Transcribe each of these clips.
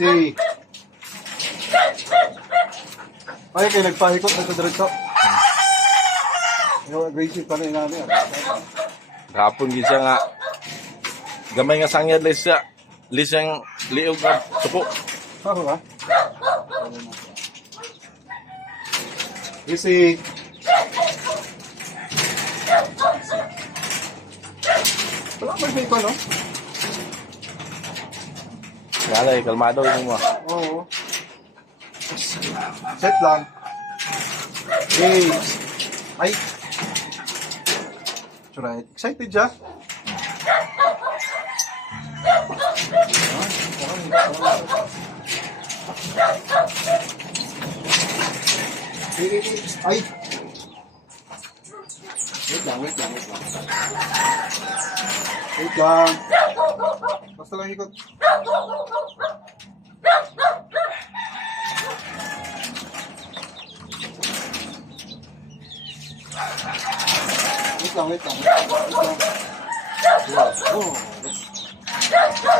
Easy. Ay, kayo nagpahikot na ito diretso. Yung aggressive pa rin namin. Kapon gid siya nga. Gamay nga sangyad les siya. Les yang liog nga suko. Ako ba? Easy. Wala may may ko, no? Galay, kalmado yun mo. Oo. Set lang. Hey. Ay. Right. Excited siya? Ay. Wait lang. Wait lang. Basta lang ikot. Wait lang. Oh.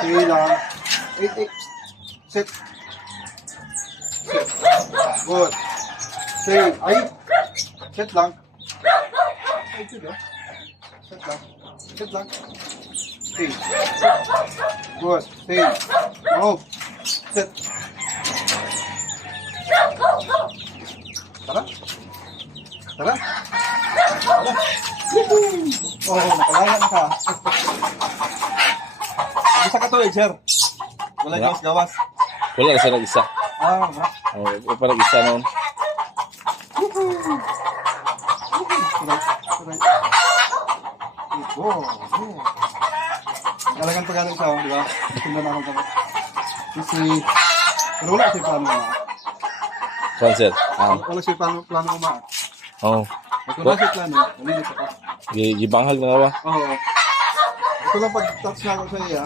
Sige lang. Set. Good. Sige. Ay. Set lang. Ay, sige. Set lang. Stay. Good. Stay. Move. Set. Tara. Oh, nakalaya na ka. Isa ka to sir. Wala gawas-gawas. Wala sa nag-isa. Wala. Oh, pa nag-isa noon. Galagan pa galing siya, di ba? Tingnan naman kami. Kasi, pero wala siya plano umaak. Sunset. Wala siya plano umaak. Oh. Kung wala siya plano, malinis ako. Gibanghal nga ba? Oo. Ito lang pag-touch na ako sa iya,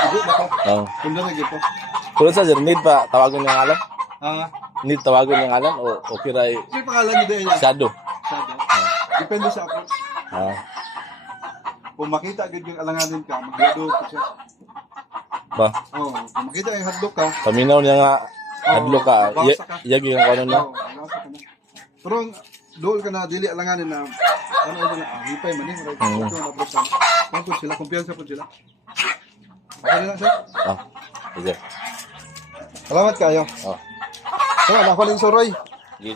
hindi na ko. Oh. Kunda na gito. Pero sa need pa tawagon ng ngalan? Ah, Need tawagon ng ngalan o okay ra may pangalan niyo din niya. shadow. Shadow. Depende sa ako. Ah. Kung makita agad yung alanganin ka, mag-hadlock ko siya. Ba, Oo, kung makita yung hadlock ka, paminaw niya nga adlo ka. basa ka. Yagi yung ano na. oo, nasa ka na. Pero dool ka na, dili alanganin na, hipay man yun, right? Ito na bro, kung sila, kumpiyansa po sila. Okay na lang siya. Ah. Sige. Salamat kayo. Oh. So, nakuha din Soroy. Sige.